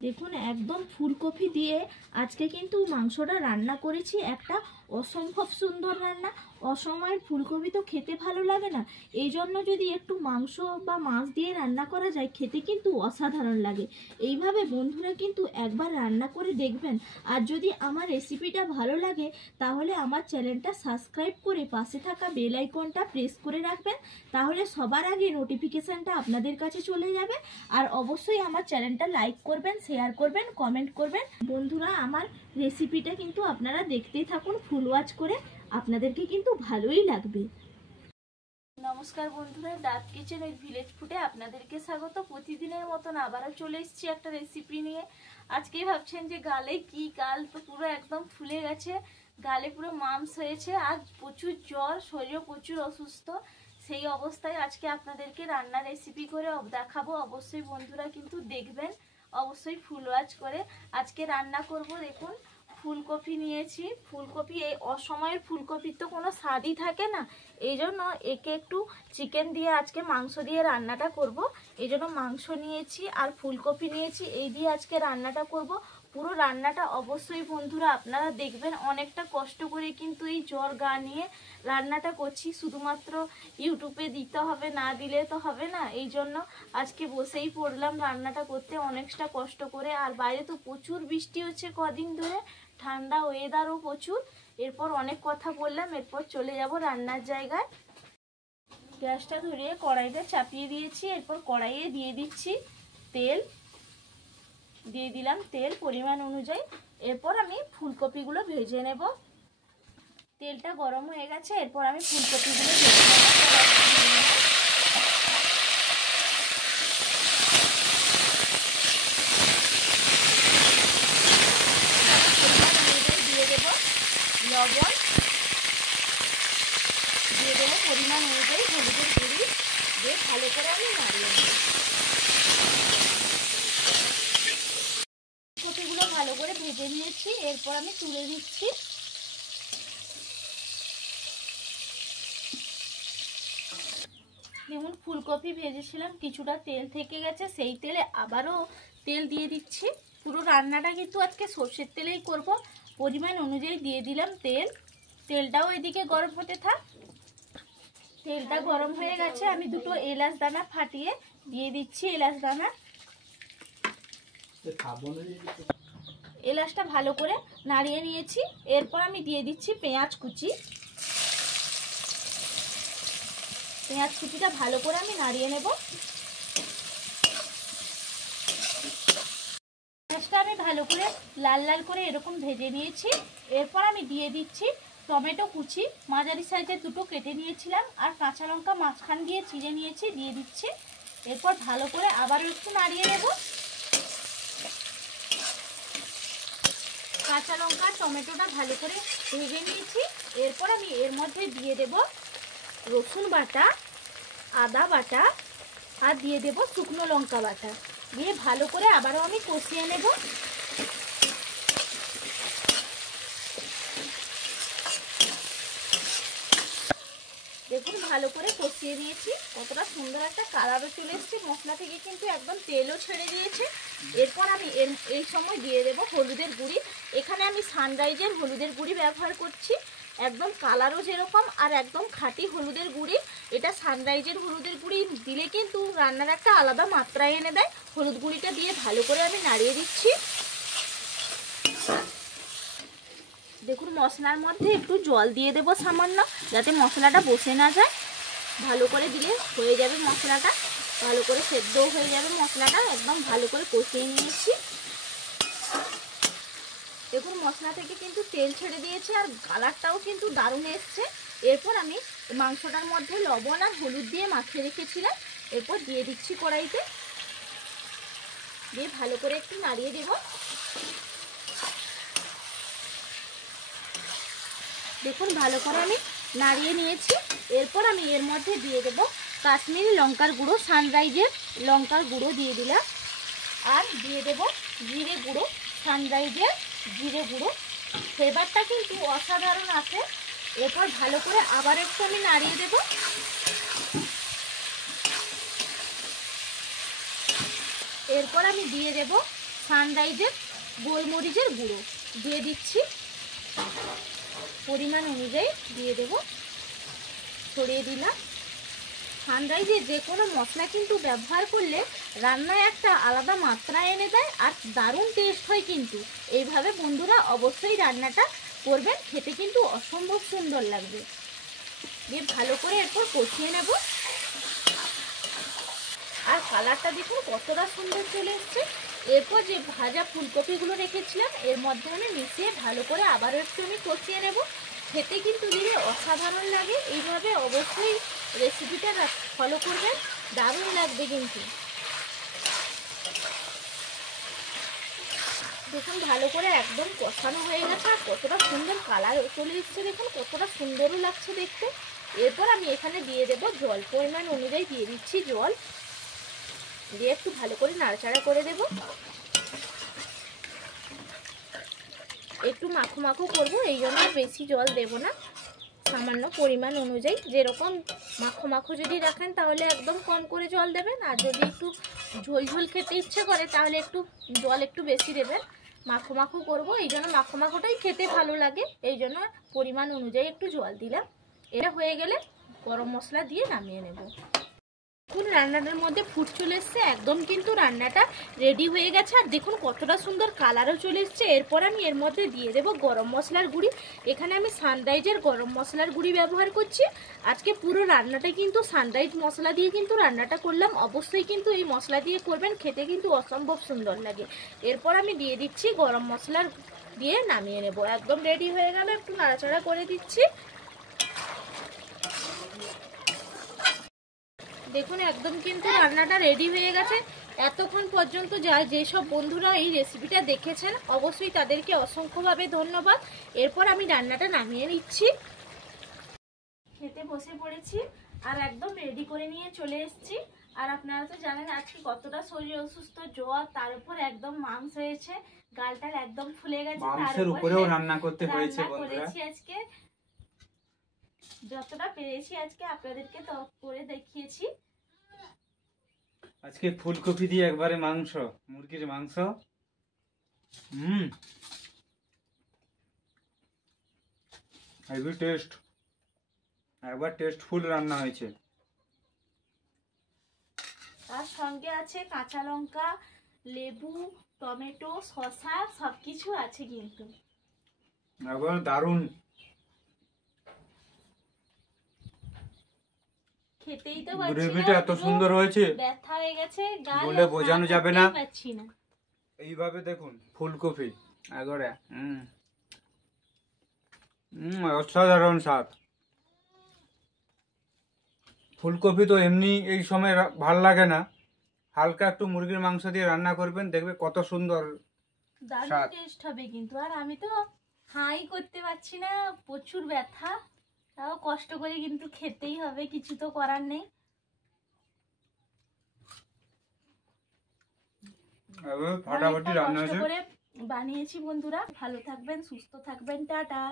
দেখুন একদম ফুলকপি দিয়ে আজকে কিন্তু মাংসটা রান্না করেছি। একটা অসম্ভব সুন্দর রান্না। অসময়ের ফুলকপি তো খেতে ভালো লাগে না, এই জন্য যদি একটু মাংস বা মাছ দিয়ে রান্না করা যায় খেতে কিন্তু অসাধারণ লাগে। এইভাবে বন্ধুরা কিন্তু একবার রান্না করে দেখবেন। আর যদি আমার রেসিপিটা ভালো লাগে তাহলে আমার চ্যানেলটা সাবস্ক্রাইব করে পাশে থাকা বেল আইকনটা প্রেস করে রাখবেন, তাহলে সবার আগে নোটিফিকেশানটা আপনাদের কাছে চলে যাবে। আর অবশ্যই আমার চ্যানেলটা লাইক করবেন, শেয়ার করবেন, কমেন্ট করবেন। বন্ধুরা আমার রেসিপিটা কিন্তু আপনারা দেখতেই থাকুন ফুল ওয়াচ করে, আপনাদেরকে কিন্তু ভালোই লাগবে। নমস্কার বন্ধুরা, ডার্ক কিচেন উইথ ভিলেজ ফুডে আপনাদেরকে স্বাগত। প্রতিদিনের মতন আবারও চলে এসেছি একটা রেসিপি নিয়ে। আজকে ভাবছেন যে গালে কি, গাল তো পুরো একদম ফুলে গেছে, গালে পুরো মামস হয়েছে, আর প্রচুর জ্বর, শরীরও প্রচুর অসুস্থ। সেই অবস্থায় আজকে আপনাদেরকে রান্নার রেসিপি করে দেখাবো। অবশ্যই বন্ধুরা কিন্তু দেখবেন, অবশ্যই ফুল ওয়াচ করে। আজকে রান্না করব, দেখুন ফুলকপি নিয়েছি। ফুলকপি, এই অসময়ের ফুলকপির তো কোনো স্বাদই থাকে না, এই জন্য একে একটু চিকেন দিয়ে আজকে মাংস দিয়ে রান্নাটা করব। এই জন্য মাংস নিয়েছি আর ফুলকপি নিয়েছি, এই দিয়ে আজকে রান্নাটা করব। পুরো রান্নাটা অবশ্যই বন্ধুরা আপনারা দেখবেন। অনেকটা কষ্ট করে কিন্তু এই জ্বর গা নিয়ে রান্নাটা করছি, শুধুমাত্র ইউটিউবে দিতে হবে, না দিলে তো হবে না। এই জন্য আজকে বসেই পড়লাম রান্নাটা করতে অনেকটা কষ্ট করে। আর বাইরে তো প্রচুর বৃষ্টি হচ্ছে কদিন ধরে, ঠান্ডা ওয়েদারও প্রচুর। এরপর অনেক কথা বললাম, এরপর চলে যাব রান্নার জায়গায়। গ্যাসটা ধরিয়ে কড়াইটা চাপিয়ে দিয়েছি। এরপর কড়াইয়ে দিয়ে দিচ্ছি তেল, দিয়ে দিলাম তেল পরিমাণ অনুযায়ী। এরপর আমি ফুলকপিগুলো ভেজে নেব। তেলটা গরম হয়ে গেছে, এরপর আমি ফুলকপিগুলো ভেজে নেব। দিয়ে দেবো লবণ, দিয়ে দেবো পরিমাণ অনুযায়ী হলুদের গুঁড়ি, দিয়ে ভালো করে আমি নাড়িয়ে নেব। ফুলকপিগুলো ভালো করে ভেজে নিয়েছি, এরপর আমি তুলে দিচ্ছি। দেখুন ফুলকপি ভেজেছিলাম, কিছুটা তেল থেকে গেছে, সেই তেলে আবারও তেল দিয়ে দিচ্ছি। পুরো রান্নাটা কিন্তু আজকে সর্ষের তেলেই করব। পরিমাণ অনুযায়ী দিয়ে দিলাম তেল। তেলটাও এদিকে গরম হতে থাক। তেলটা গরম হয়ে গেছে, আমি দুটো এলাচ দানা ফাটিয়ে দিয়ে দিচ্ছি। এলাচ দানা, এলাচটা ভালো করে নাড়িয়ে নিয়েছি। এরপর আমি দিয়ে দিচ্ছি পেঁয়াজ কুচি। পেঁয়াজ কুচিটা ভালো করে আমি নাড়িয়ে নেব। পেঁয়াজটা আমি ভালো করে লাল লাল করে এরকম ভেজে নিয়েছি। এরপর আমি দিয়ে দিচ্ছি টমেটো কুচি, মাঝারি সাইজের দুটো কেটে নিয়েছিলাম, আর কাঁচা লঙ্কা মাঝখান দিয়ে চিড়ে নিয়েছি, দিয়ে দিচ্ছি। এরপর ভালো করে আবারও একটু নাড়িয়ে নেব। কাঁচা লঙ্কা টমেটোটা ভালো করে ভেজে নিয়েছি। এরপর আমি এর মধ্যে দিয়ে দেব রসুন বাটা, আদা বাটা, আর দিয়ে দেব শুকনো লঙ্কা বাটা, দিয়ে ভালো করে আবারও আমি কষিয়ে নেব। দেখুন ভালো করে কষিয়ে দিয়েছি, কতটা সুন্দর একটা কালারও চলে এসেছে, মশলা থেকে কিন্তু একদম তেলও ছেড়ে দিয়েছে। এরপর আমি এই সময় দিয়ে দেব হলুদের গুঁড়ি। এখানে আমি সানরাইজের হলুদের গুঁড়ি ব্যবহার করছি, একদম কালারও যেরকম আর একদম খাঁটি হলুদের গুঁড়ি। এটা সানরাইজের হলুদের গুঁড়ি দিলে কিন্তু রান্নার একটা আলাদা মাত্রা এনে দেয়। হলুদ গুঁড়িটা দিয়ে ভালো করে আমি নাড়িয়ে দিচ্ছি। দেখুন মশলার মধ্যে একটু জল দিয়ে দেবো সামান্য, যাতে মশলাটা বসে না যায়। ভালো করে দিলে হয়ে যাবে মশলাটা, ভালো করে সেদ্ধও হয়ে যাবে মশলাটা। একদম ভালো করে কষিয়ে নিয়েছি। দেখুন মশলা থেকে কিন্তু তেল ছেড়ে দিয়েছে, আর কালারটাও কিন্তু দারুণ এসছে। এরপর আমি মাংসটার মধ্যে লবণ আর হলুদ দিয়ে মাখিয়ে রেখেছিলাম, এরপর দিয়ে দিচ্ছি কড়াইতে, দিয়ে ভালো করে একটু নাড়িয়ে দেব। দেখুন ভালো করে আমি নাড়িয়ে নিয়েছি। এরপর আমি এর মধ্যে দিয়ে দেব কাশ্মীরি লঙ্কার গুঁড়ো, সানরাইজের লঙ্কার গুঁড়ো দিয়ে দিলাম, আর দিয়ে দেব জিরে গুঁড়ো, সানরাইজের জিরে গুঁড়ো। ফ্লেভারটা কিন্তু অসাধারণ আসে। এরপর ভালো করে আবার একটু আমি নাড়িয়ে দেব। এরপর আমি দিয়ে দেব সানরাইজের গোলমরিচের গুঁড়ো দিয়ে দিচ্ছি, পরিমাণ অনুযায়ী দিয়ে দেব, ছড়িয়ে দিলাম। সানরাইজের যে কোনো মশলা কিন্তু ব্যবহার করলে রান্নায় একটা আলাদা মাত্রা এনে দেয় আর দারুণ টেস্ট হয়। কিন্তু এইভাবে বন্ধুরা অবশ্যই রান্নাটা করবেন, খেতে কিন্তু অসম্ভব সুন্দর লাগবে। দিয়ে ভালো করে এরপর কষিয়ে নেব। আর কালারটা দেখুন কতটা সুন্দর চলে এসছে। এরপর যে ভাজা ফুলকপিগুলো রেখেছিলাম এর মধ্যে আমি মিশিয়ে ভালো করে আবারও একটু আমি কষিয়ে নেব। খেতে কিন্তু দিলে অসাধারণ লাগে। এইভাবে অবশ্যই রেসিপিটা ফলো করবেন, দারুণ লাগবে কিন্তু। দেখুন ভালো করে একদম কষানো হয়ে গেছে আর কতটা সুন্দর কালার চলে এসছে, দেখুন কতটা সুন্দরও লাগছে দেখতে। এরপর আমি এখানে দিয়ে দেব জল, পরিমাণ অনুযায়ী দিয়ে দিচ্ছি জল, দিয়ে একটু ভালো করে নাড়াচাড়া করে দেব। একটু মাখো মাখো করবো, এই জন্য বেশি জল দেব না, সামান্য পরিমাণ অনুযায়ী। যেরকম মাখো মাখো যদি রাখেন তাহলে একদম কম করে জল দেবেন, আর যদি একটু ঝোল ঝোল খেতে ইচ্ছে করে তাহলে একটু জল একটু বেশি দেবেন। মাখো মাখো করবো, এই জন্য মাখো মাখোটাই খেতে ভালো লাগে, এই জন্য পরিমাণ অনুযায়ী একটু জল দিলাম। এটা হয়ে গেলে গরম মশলা দিয়ে নামিয়ে নেব। রান্নাটার মধ্যে ফুট চলে এসছে, একদম কিন্তু রান্নাটা রেডি হয়ে গেছে। আর দেখুন কতটা সুন্দর কালারও চলে এসছে। এরপর আমি এর মধ্যে দিয়ে দেব গরম মশলার গুঁড়ি। এখানে আমি সানরাইজের গরম মশলার গুঁড়ি ব্যবহার করছি। আজকে পুরো রান্নাটা কিন্তু সানরাইজ মশলা দিয়ে কিন্তু রান্নাটা করলাম। অবশ্যই কিন্তু এই মশলা দিয়ে করবেন, খেতে কিন্তু অসম্ভব সুন্দর লাগে। এরপর আমি দিয়ে দিচ্ছি গরম মশলার দিয়ে নামিয়ে নেব। একদম রেডি হয়ে গেল, একটু নাড়াচাড়া করে দিচ্ছি। দেখুন একদম কিন্তু রান্নাটা রেডি হয়ে গেছে। এতক্ষণ পর্যন্ত যেসব বন্ধুরা এই রেসিপিটা দেখেছেন অবশ্যই তাদেরকে অসংখ্যভাবে ধন্যবাদ। এরপর আমি রান্নাটা নামিয়ে নিচ্ছি। খেতে বসে পড়েছি আর একদম রেডি করে নিয়ে চলে এসেছি। আর আপনারা তো জানেন আজকে কতটা শরীর অসুস্থ, জ্বর, তার উপর একদম মাংস হয়েছে, গালটার একদম ফুলে গেছে, মাংসের উপরেও রান্না করতে হয়েছে বন্ধুরা। আজকে যতটা পেরেছি আজকে আপনাদেরকে তো করে দেখিয়েছি। আজকে ফুলকপি দিয়ে একবারে মাংস, মুরগির মাংস। হেভি টেস্ট, একবার টেস্টফুল রান্না হয়েছে। তার সঙ্গে আছে কাঁচা লঙ্কা, লেবু, টমেটো, শসা, সবকিছু আছে কিন্তু একবার দারুণ। খেতেই তো গ্রেভিটা এত সুন্দর হয়েছে, ব্যথা হয়ে গেছে, বলে বোঝানো যাবে না। এইভাবে দেখুন ফুলকপি একবারে অসাধারণ স্বাদ। ফুলকপি তো এমনি এই সময় ভাল লাগে না, হালকা একটু মুরগির মাংস দিয়ে রান্না করবেন, দেখবে কত সুন্দর দারুণ টেস্ট হবে কিন্তু। আর আমি তো হাই করতে পারছি না, প্রচুর ব্যথা, তাও কষ্ট করে কিন্তু খেতেই হবে, কিছু তো করার নেই। ফাটাফাটি রান্না হয়েছে, করে বানিয়েছি বন্ধুরা। ভালো থাকবেন, সুস্থ থাকবেন, টাটা।